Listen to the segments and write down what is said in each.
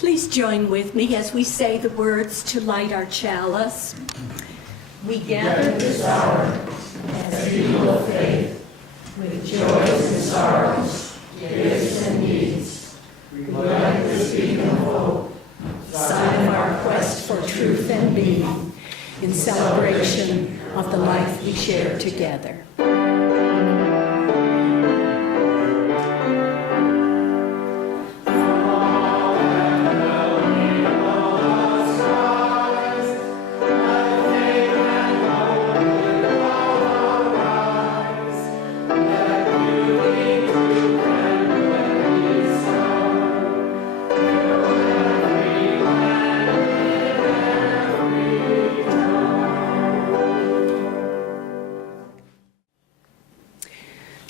Please join with me as we say the words to light our chalice. We gather this hour as people of faith, with joys and sorrows, gifts and needs. We light this beacon of hope, sign of our quest for truth and being, in celebration of the life we share together.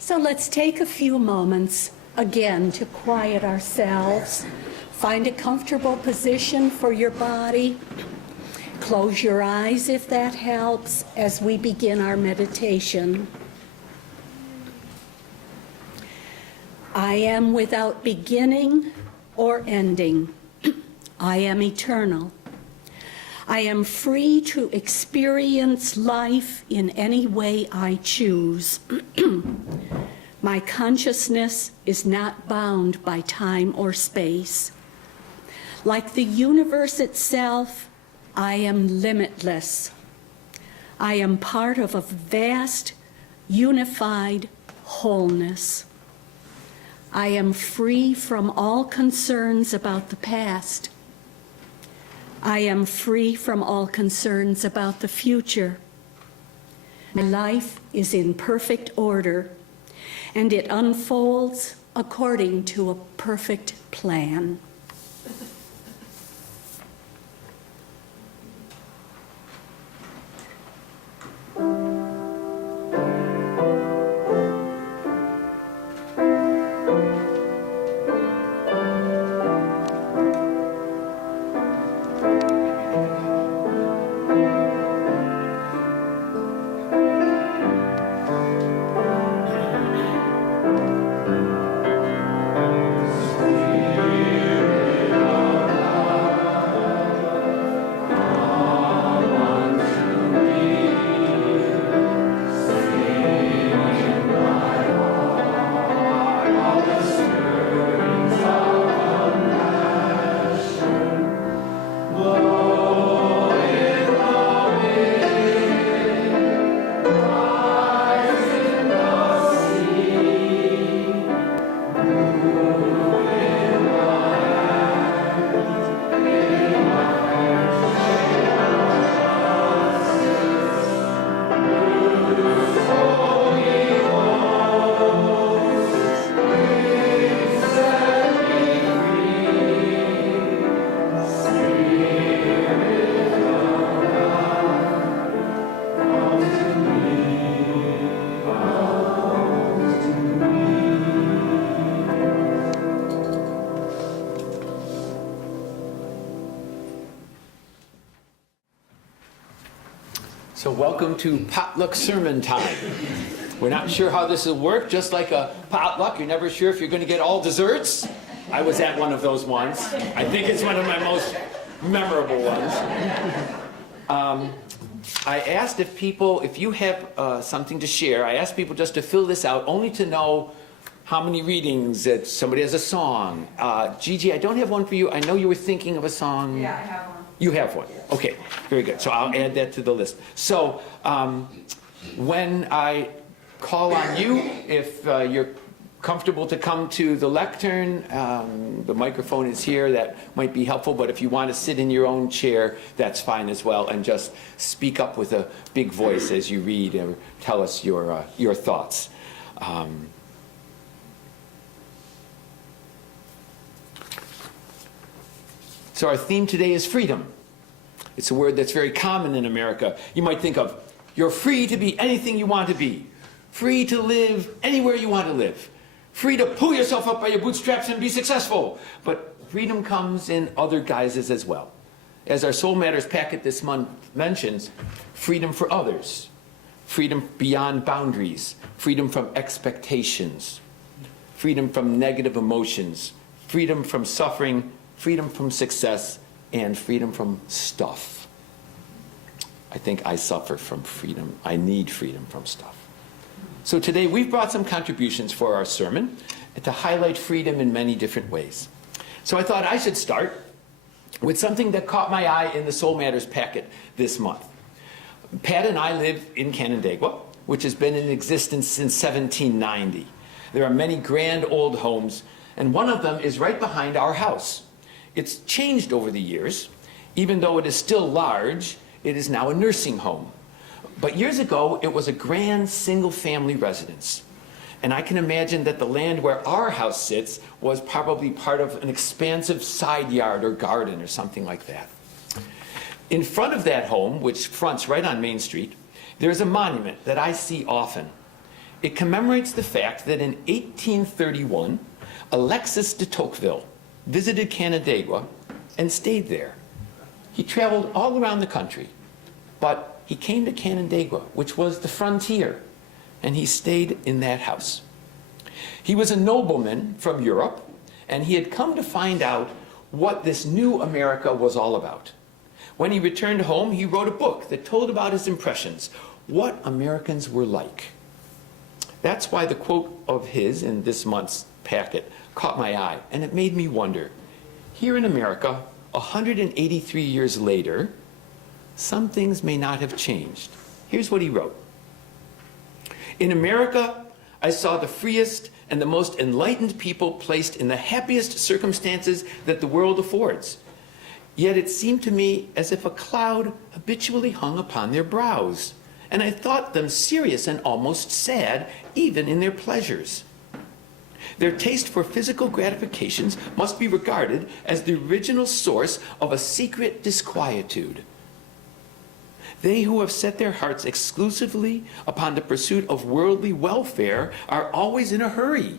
So let's take a few moments again to quiet ourselves. Find a comfortable position for your body. Close your eyes if that helps as we begin our meditation. I am without beginning or ending. I am eternal. I am free to experience life in any way I choose. My consciousness is not bound by time or space. Like the universe itself, I am limitless. I am part of a vast, unified wholeness. I am free from all concerns about the past. I am free from all concerns about the future. My life is in perfect order, and it unfolds according to a perfect plan. So welcome to Potluck Sermon Time. We're not sure how this will work, just like a potluck. You're never sure if you're going to get all desserts. I was at one of those ones. I think it's one of my most memorable ones. I asked if you have something to share, I asked people just to fill this out, only to know how many readings, that somebody has a song. Gigi, I don't have one for you. I know you were thinking of a song. Yeah, I have one. You have one. Okay, very good. So I'll add that to the list. So when I call on you, if you're comfortable to come to the lectern, the microphone is here. That might be helpful. But if you want to sit in your own chair, that's fine as well. And just speak up with a big voice as you read or tell us your thoughts. So our theme today is freedom. It's a word that's very common in America. You might think of, you're free to be anything you want to be. Free to live anywhere you want to live. Free to pull yourself up by your bootstraps and be successful. But freedom comes in other guises as well. As our Soul Matters packet this month mentions, freedom for others. Freedom beyond boundaries. Freedom from expectations. Freedom from negative emotions. Freedom from suffering. freedom from success, and freedom from stuff. I think I suffer from freedom. I need freedom from stuff. So today we've brought some contributions for our sermon to highlight freedom in many different ways. So I thought I should start with something that caught my eye in the Soul Matters packet this month. Pat and I live in Canandaigua, which has been in existence since 1790. There are many grand old homes, and one of them is right behind our house. It's changed over the years. Even though it is still large, it is now a nursing home. But years ago, it was a grand single-family residence. And I can imagine that the land where our house sits was probably part of an expansive side yard or garden or something like that. In front of that home, which fronts right on Main Street, there's a monument that I see often. It commemorates the fact that in 1831, Alexis de Tocqueville visited Canandaigua and stayed there. He traveled all around the country, but he came to Canandaigua, which was the frontier, and he stayed in that house. He was a nobleman from Europe, and he had come to find out what this new America was all about. When he returned home, he wrote a book that told about his impressions, what Americans were like. That's why the quote of his in this month's packet caught my eye, and it made me wonder. Here in America, 183 years later, some things may not have changed. Here's what he wrote. In America, I saw the freest and the most enlightened people placed in the happiest circumstances that the world affords. Yet it seemed to me as if a cloud habitually hung upon their brows, and I thought them serious and almost sad, even in their pleasures. Their taste for physical gratifications must be regarded as the original source of a secret disquietude. They who have set their hearts exclusively upon the pursuit of worldly welfare are always in a hurry,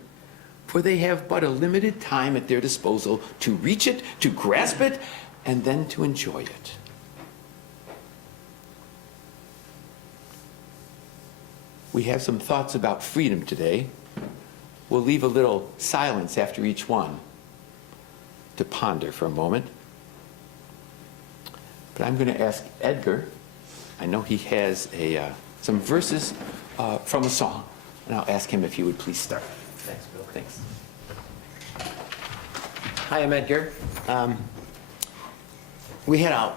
for they have but a limited time at their disposal to reach it, to grasp it, and then to enjoy it. We have some thoughts about freedom today. We'll leave a little silence after each one to ponder for a moment. But I'm going to ask Edgar. I know he has some verses from a song, and I'll ask him if he would please start. Thanks, Bill. Thanks. Hi, I'm Edgar. We had a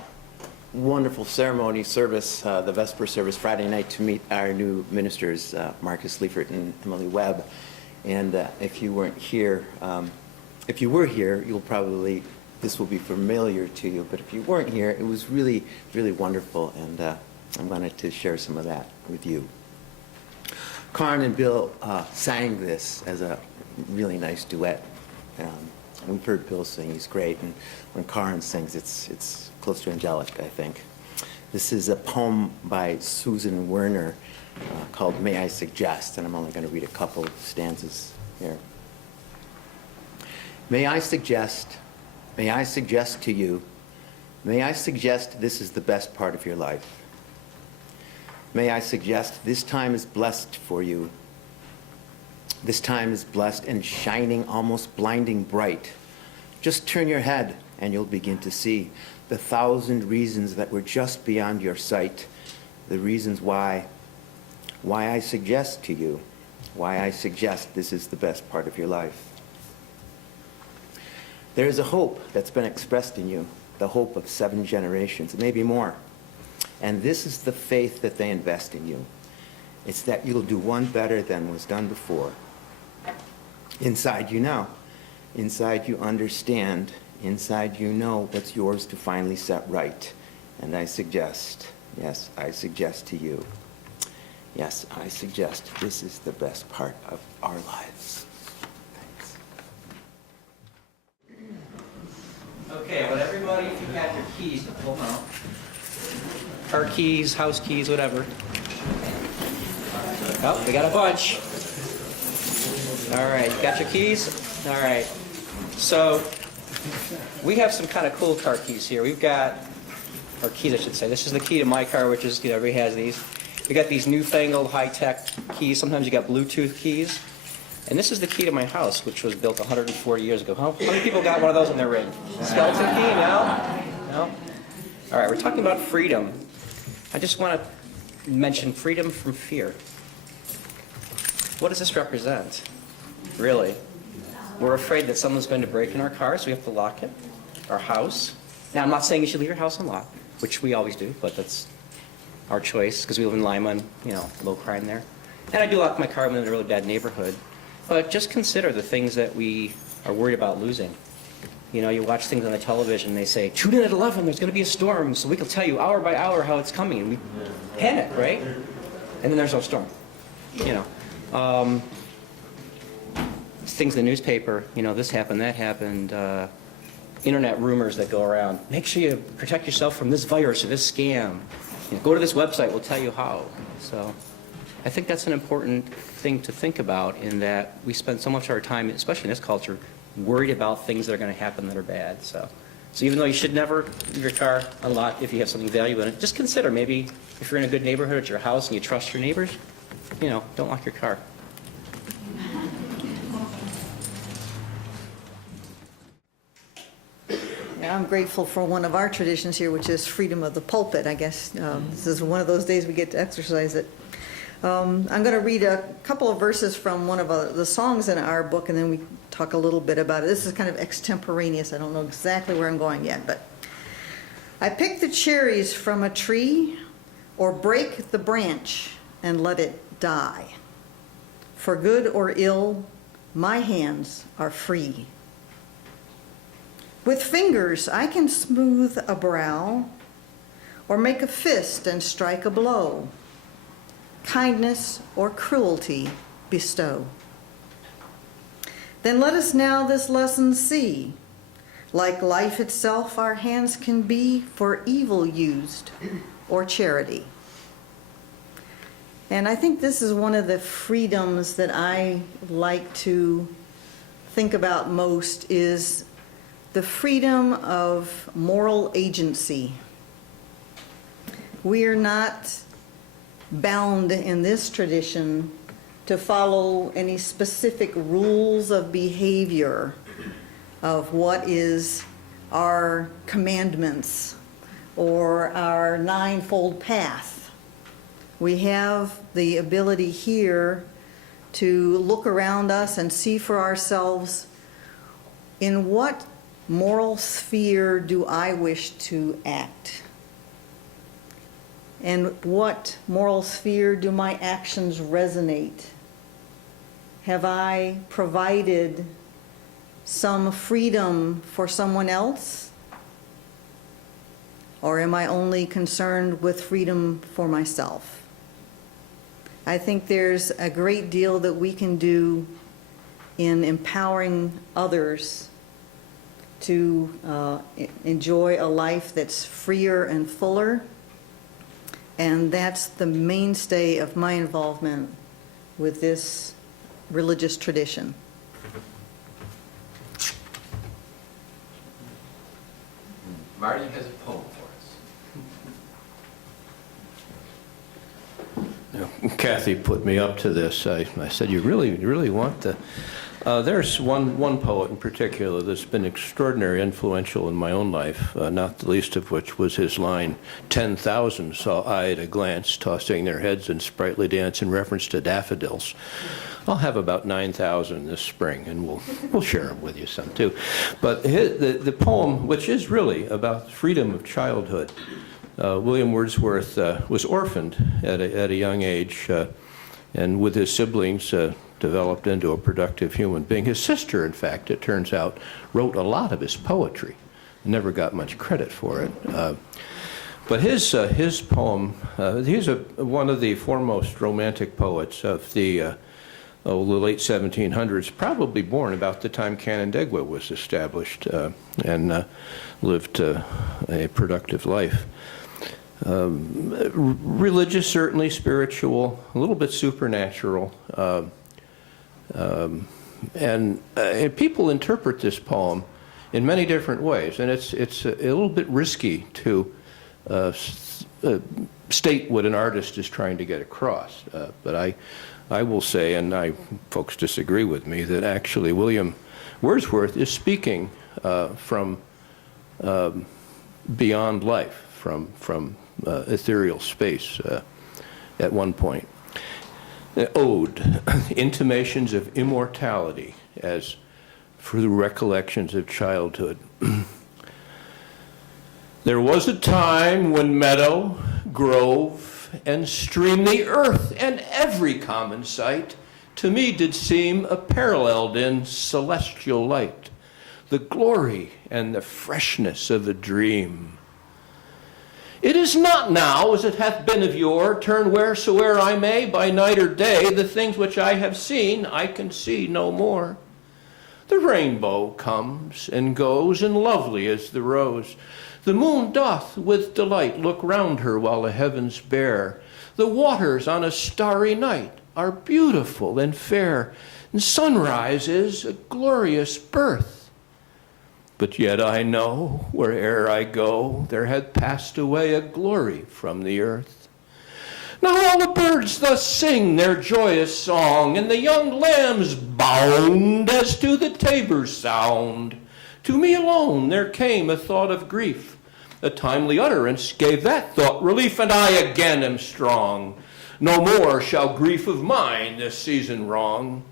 wonderful ceremony service, the Vesper service, Friday night to meet our new ministers, Marcus Liefert and Emily Webb. And if you weren't here, if you were here, you'll probably, this will be familiar to you. But if you weren't here, it was really, really wonderful. And I wanted to share some of that with you. Karen and Bill sang this as a really nice duet. We've heard Bill sing, he's great. And when Karen sings, it's close to angelic, I think. This is a poem by Susan Werner called May I Suggest, and I'm only going to read a couple stanzas here. May I suggest to you, may I suggest this is the best part of your life. May I suggest this time is blessed for you. This time is blessed and shining, almost blinding bright. Just turn your head and you'll begin to see the 1,000 reasons that were just beyond your sight, the reasons why I suggest to you, why I suggest this is the best part of your life. There is a hope that's been expressed in you, the hope of 7 generations, maybe more. And this is the faith that they invest in you. It's that you'll do one better than was done before. Inside you know. Inside you understand. Inside you know what's yours to finally set right. And I suggest, yes, I suggest to you, yes, I suggest this is the best part of our lives. Thanks. Okay, well, everybody, if you got your keys, pull them out. Car keys, house keys, whatever. Oh, we got a bunch. All right, got your keys? All right. So we have some kind of cool car keys here. We've got, or keys I should say. This is the key to my car, which is, you know, everybody has these. We got these newfangled high-tech keys. Sometimes you got Bluetooth keys. And this is the key to my house, which was built 140 years ago. How many people got one of those in their ring? Skeleton key? No? No? All right, we're talking about freedom. I just want to mention freedom from fear. What does this represent? Really? We're afraid that someone's going to break in our car, so we have to lock it. Our house. Now, I'm not saying you should leave your house unlocked, which we always do, but that's our choice, because we live in Lima and, low crime there. And I do lock my car when I'm in a really bad neighborhood. But just consider the things that we are worried about losing. You watch things on the television, they say, tune in at 11, there's going to be a storm, so we can tell you hour by hour how it's coming. And we panic, right? And then there's no storm. Things in the newspaper, this happened, that happened, internet rumors that go around. Make sure you protect yourself from this virus or this scam. Go to this website, we'll tell you how. So I think that's an important thing to think about, in that we spend so much of our time, especially in this culture, worried about things that are going to happen that are bad. So even though you should never leave your car unlocked if you have something valuable in it, just consider maybe if you're in a good neighborhood at your house and you trust your neighbors, don't lock your car. Yeah, I'm grateful for one of our traditions here, which is freedom of the pulpit. I guess this is one of those days we get to exercise it. I'm going to read a couple of verses from one of the songs in our book, and then we talk a little bit about it. This is kind of extemporaneous. I don't know exactly where I'm going yet, but I pick the cherries from a tree, or break the branch and let it die. For good or ill, my hands are free. With fingers I can smooth a brow, or make a fist and strike a blow. Kindness or cruelty bestow. Then let us now this lesson see. Like life itself, our hands can be for evil used or charity. And I think this is one of the freedoms that I like to think about most, is the freedom of moral agency. We are not bound in this tradition to follow any specific rules of behavior, of what is our commandments or our ninefold path. We have the ability here to look around us and see for ourselves, in what moral sphere do I wish to act? And what moral sphere do my actions resonate? Have I provided some freedom for someone else? Or am I only concerned with freedom for myself? I think there's a great deal that we can do in empowering others to enjoy a life that's freer and fuller. And that's the mainstay of my involvement with this religious tradition. Marty has a poem for us. Kathy put me up to this. I said, you really want to... There's one poet in particular that's been extraordinarily influential in my own life, not the least of which was his line, 10,000 saw I at a glance, tossing their heads in sprightly dance in reference to daffodils. I'll have about 9,000 this spring, and we'll share them with you some too. But the poem, which is really about freedom of childhood, William Wordsworth was orphaned at a young age, and with his siblings developed into a productive human being. His sister, in fact, it turns out, wrote a lot of his poetry. Never got much credit for it. But his poem, he's one of the foremost romantic poets of the late 1700s, probably born about the time Canandaigua was established, and lived a productive life. Religious, certainly, spiritual, a little bit supernatural. And people interpret this poem in many different ways, and it's a little bit risky to state what an artist is trying to get across. But I will say, and folks disagree with me, that actually William Wordsworth is speaking from beyond life, from ethereal space at one point. The ode, intimations of immortality as through recollections of childhood. There was a time when meadow, grove, and stream, the earth and every common sight, to me did seem apparelled in celestial light, the glory and the freshness of a dream. It is not now as it hath been of yore, turn wheresoe'er I may, by night or day, the things which I have seen I can see no more. The rainbow comes and goes, and lovely is the rose. The moon doth with delight look round her while the heavens bare. The waters on a starry night are beautiful and fair, and sunrise is a glorious birth. But yet I know, where'er I go, there hath passed away a glory from the earth. Now all the birds thus sing their joyous song, and the young lambs bound as to the tabor's sound. To me alone there came a thought of grief. A timely utterance gave that thought relief, and I again am strong. No more shall grief of mine this season wrong.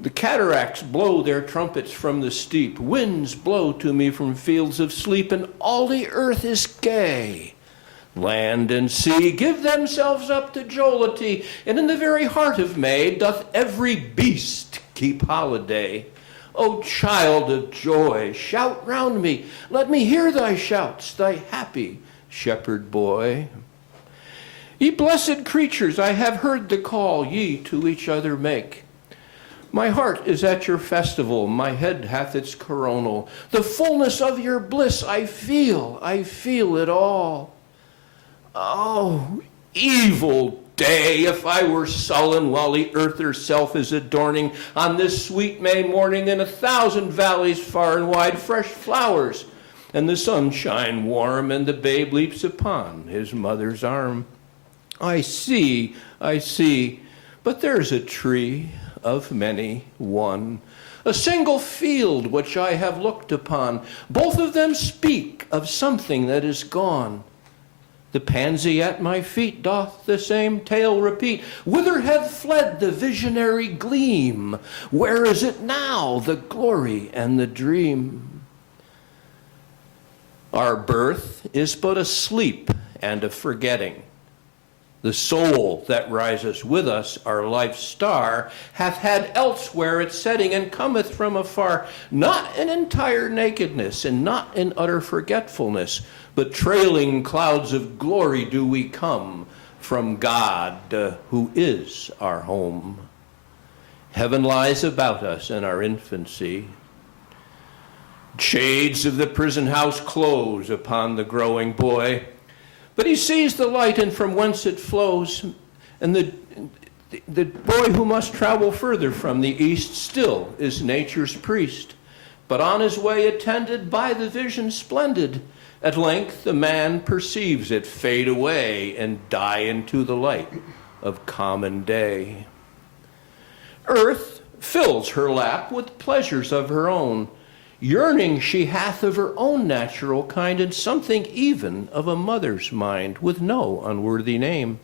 The cataracts blow their trumpets from the steep. Winds blow to me from fields of sleep, and all the earth is gay. Land and sea give themselves up to jollity, and in the very heart of May doth every beast keep holiday. O child of joy, shout round me, let me hear thy shouts, thy happy shepherd boy. Ye blessed creatures, I have heard the call ye to each other make. My heart is at your festival, my head hath its coronal. The fullness of your bliss I feel it all. Oh, evil day, if I were sullen while the earth herself is adorning on this sweet May morning in 1,000 valleys far and wide fresh flowers, and the sunshine warm, and the babe leaps upon his mother's arm. I see, but there's a tree of many one, a single field which I have looked upon. Both of them speak of something that is gone. The pansy at my feet doth the same tale repeat. Whither hath fled the visionary gleam? Where is it now, the glory and the dream? Our birth is but a sleep and a forgetting. The soul that rises with us, our life's star, hath had elsewhere its setting, and cometh from afar, not in entire nakedness, and not in utter forgetfulness, but trailing clouds of glory do we come from God, who is our home. Heaven lies about us in our infancy. Shades of the prison house close upon the growing boy, but he sees the light and from whence it flows, and the boy who must travel further from the east still is nature's priest, but on his way attended by the vision splendid. At length the man perceives it fade away and die into the light of common day. Earth fills her lap with pleasures of her own. Yearning she hath of her own natural kind, and something even of a mother's mind, with no unworthy name.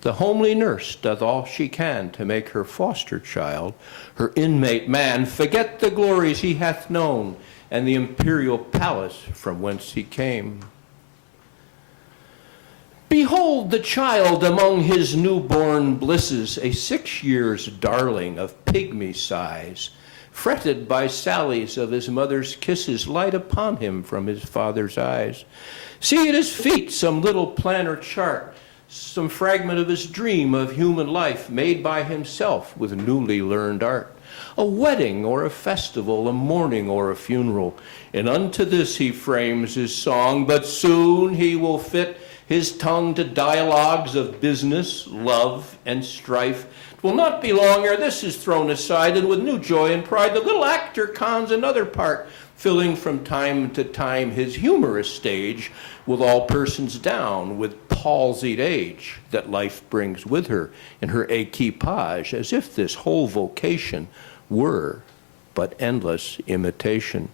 The homely nurse doth all she can to make her foster child, her inmate man, forget the glories he hath known, and the imperial palace from whence he came. Behold the child among his newborn blisses, a 6 years darling of pygmy size, fretted by sallies of his mother's kisses, light upon him from his father's eyes. See at his feet some little plan or chart, some fragment of his dream of human life, made by himself with newly learned art. A wedding or a festival, a mourning or a funeral, and unto this he frames his song, but soon he will fit his tongue to dialogues of business, love, and strife, 'Twill not be long ere this is thrown aside, and with new joy and pride the little actor cons another part, filling from time to time his humorous stage with all persons down with palsied age that life brings with her in her equipage, as if this whole vocation were but endless imitation.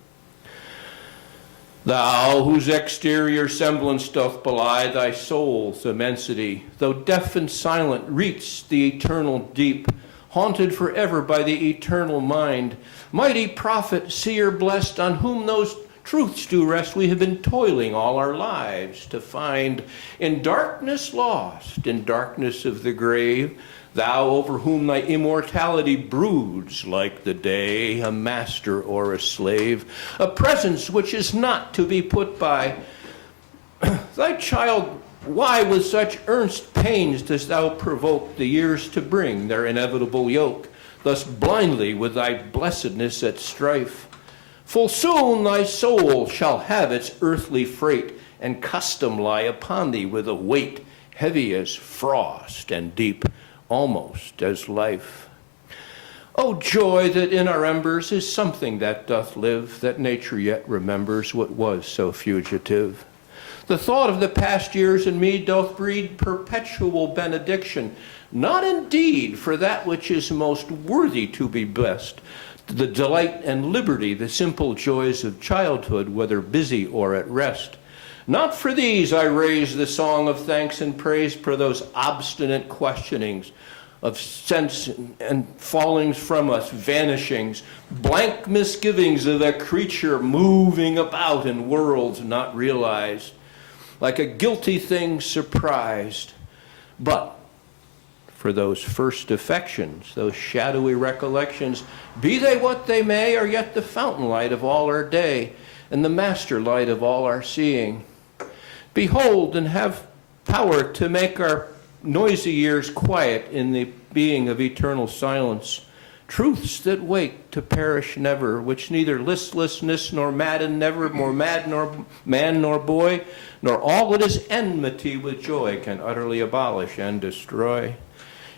Thou, whose exterior semblance doth belie thy soul's immensity, though deaf and silent, reach the eternal deep, haunted forever by the eternal mind. Mighty prophet, seer blessed, on whom those truths do rest we have been toiling all our lives to find. In darkness lost, in darkness of the grave, thou over whom thy immortality broods like the day, a master or a slave, a presence which is not to be put by. Thy child, why with such earnest pains dost thou provoke the years to bring their inevitable yoke, thus blindly with thy blessedness at strife? Full soon thy soul shall have its earthly freight, and custom lie upon thee with a weight heavy as frost and deep almost as life. O joy that in our embers is something that doth live, that nature yet remembers what was so fugitive. The thought of the past years in me doth breed perpetual benediction, not indeed for that which is most worthy to be blessed, the delight and liberty, the simple joys of childhood, whether busy or at rest. Not for these I raise the song of thanks and praise, for those obstinate questionings of sense and fallings from us, vanishings, blank misgivings of a creature moving about in worlds not realized, like a guilty thing surprised. But for those first affections, those shadowy recollections, be they what they may, are yet the fountain light of all our day, and the master light of all our seeing. Behold, and have power to make our noisy years quiet in the being of eternal silence. Truths that wake to perish never, which neither listlessness nor madden never, more mad nor man nor boy, nor all that is enmity with joy can utterly abolish and destroy.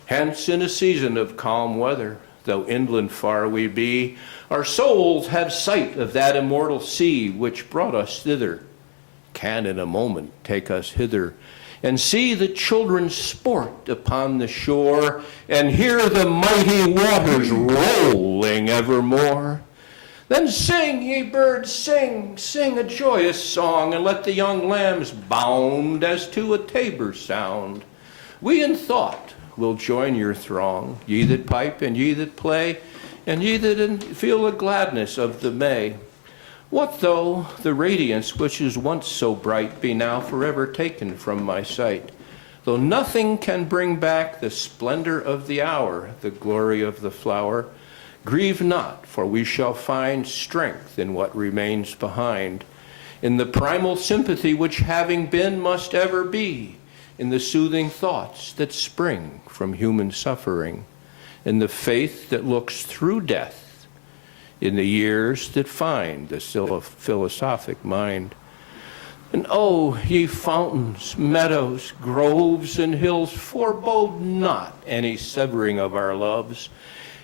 Hence, in a season of calm weather, though inland far we be, our souls have sight of that immortal sea which brought us thither, can in a moment take us hither, and see the children sport upon the shore, and hear the mighty waters rolling evermore. Then sing, ye birds, sing, sing a joyous song, and let the young lambs bound as to a tabor sound. We in thought will join your throng, ye that pipe and ye that play, and ye that feel the gladness of the May. What though the radiance which is once so bright be now forever taken from my sight? Though nothing can bring back the splendor of the hour, the glory of the flower, grieve not, for we shall find strength in what remains behind, in the primal sympathy which having been must ever be, in the soothing thoughts that spring from human suffering, in the faith that looks through death, in the years that find the philosophic mind. And oh, ye fountains, meadows, groves, and hills, forebode not any severing of our loves.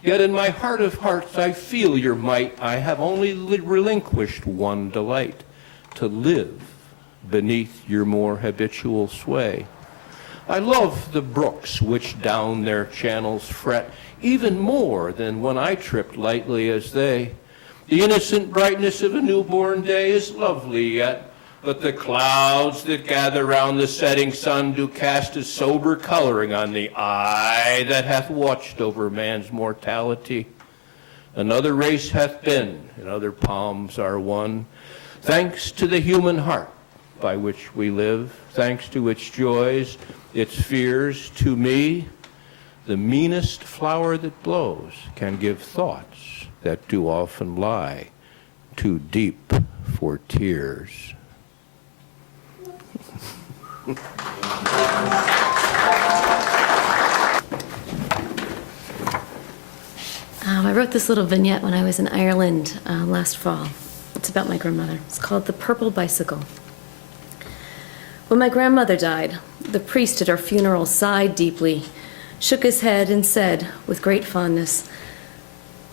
Yet in my heart of hearts I feel your might. I have only relinquished one delight, to live beneath your more habitual sway. I love the brooks which down their channels fret, even more than when I tripped lightly as they. The innocent brightness of a newborn day is lovely yet, but the clouds that gather round the setting sun do cast a sober coloring on the eye that hath watched over man's mortality. Another race hath been, and other palms are won, thanks to the human heart by which we live, thanks to its joys, its fears. To me, the meanest flower that blows can give thoughts that do often lie too deep for tears. I wrote this little vignette when I was in Ireland last fall. It's about my grandmother. It's called The Purple Bicycle. When my grandmother died, the priest at our funeral sighed deeply. shook his head, and said with great fondness,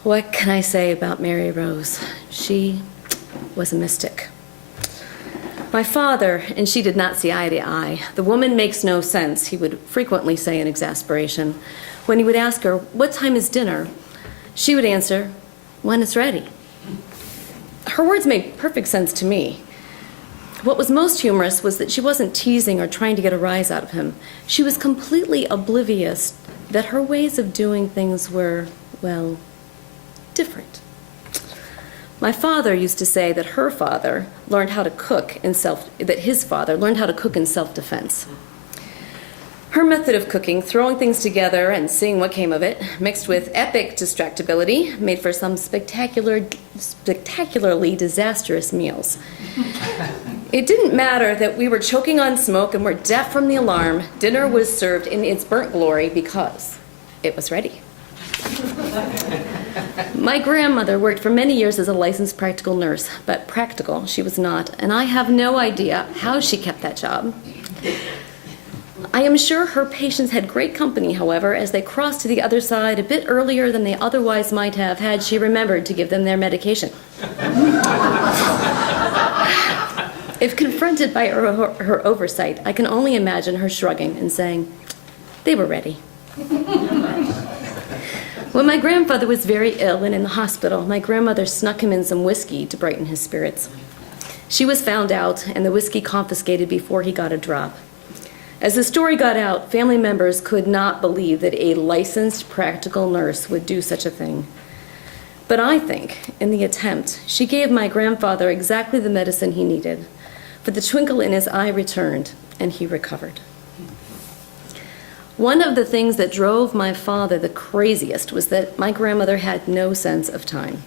"What can I say about Mary Rose? She was a mystic." My father and she did not see eye to eye. "The woman makes no sense," he would frequently say in exasperation. When he would ask her, "What time is dinner?" she would answer, "When it's ready." Her words made perfect sense to me. What was most humorous was that she wasn't teasing or trying to get a rise out of him. She was completely oblivious that her ways of doing things were, well, different. My father used to say that her father learned how to cook in his father learned how to cook in self-defense. Her method of cooking, throwing things together and seeing what came of it, mixed with epic distractibility, made for some spectacularly disastrous meals. It didn't matter that we were choking on smoke and were deaf from the alarm. Dinner was served in its burnt glory because it was ready. My grandmother worked for many years as a licensed practical nurse, but practical she was not, and I have no idea how she kept that job. I am sure her patients had great company, however, as they crossed to the other side a bit earlier than they otherwise might have had she remembered to give them their medication. If confronted by her oversight, I can only imagine her shrugging and saying, "They were ready." When my grandfather was very ill and in the hospital, my grandmother snuck him in some whiskey to brighten his spirits. She was found out and the whiskey confiscated before he got a drop. As the story got out, family members could not believe that a licensed practical nurse would do such a thing. But I think, in the attempt, she gave my grandfather exactly the medicine he needed, for the twinkle in his eye returned, and he recovered. One of the things that drove my father the craziest was that my grandmother had no sense of time.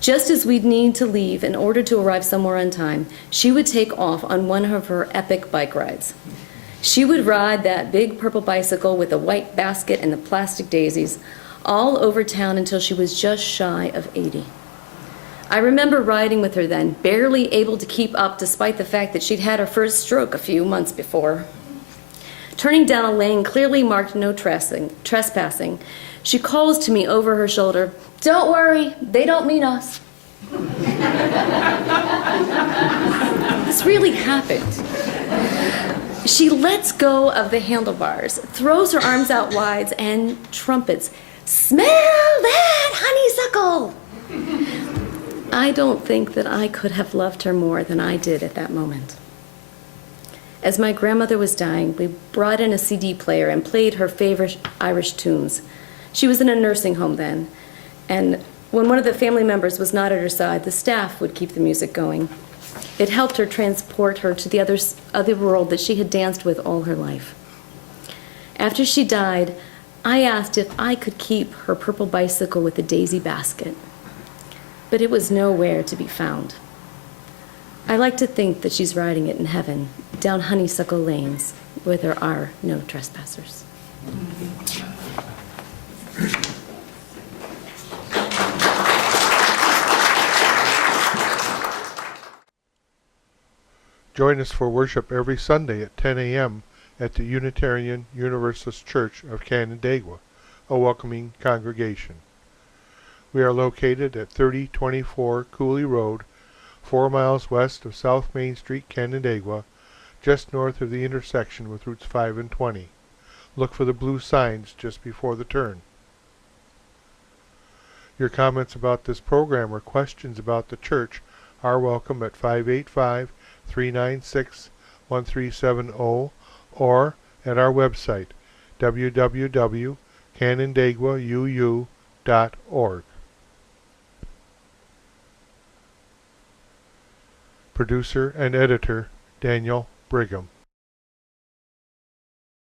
Just as we'd need to leave in order to arrive somewhere on time, she would take off on one of her epic bike rides. She would ride that big purple bicycle with the white basket and the plastic daisies all over town until she was just shy of 80. I remember riding with her then, barely able to keep up despite the fact that she'd had her first stroke a few months before. Turning down a lane clearly marked no trespassing, she calls to me over her shoulder, "Don't worry, they don't mean us." This really happened. She lets go of the handlebars, throws her arms out wide, and trumpets, "Smell that honeysuckle!" I don't think that I could have loved her more than I did at that moment. As my grandmother was dying, we brought in a CD player and played her favorite Irish tunes. She was in a nursing home then, and when one of the family members was not at her side, the staff would keep the music going. It helped her transport her to the other world that she had danced with all her life. After she died, I asked if I could keep her purple bicycle with the daisy basket, but it was nowhere to be found. I like to think that she's riding it in heaven, down honeysuckle lanes, where there are no trespassers. Join us for worship every Sunday at 10 a.m. at the Unitarian Universalist Church of Canandaigua, a welcoming congregation. We are located at 3024 Cooley Road, 4 miles west of South Main Street, Canandaigua, just north of the intersection with Routes 5 and 20. Look for the blue signs just before the turn. Your comments about this program or questions about the church are welcome at 585-396-1370 or at our website, www.canandaiguauu.org. Producer and editor, Daniel Brigham.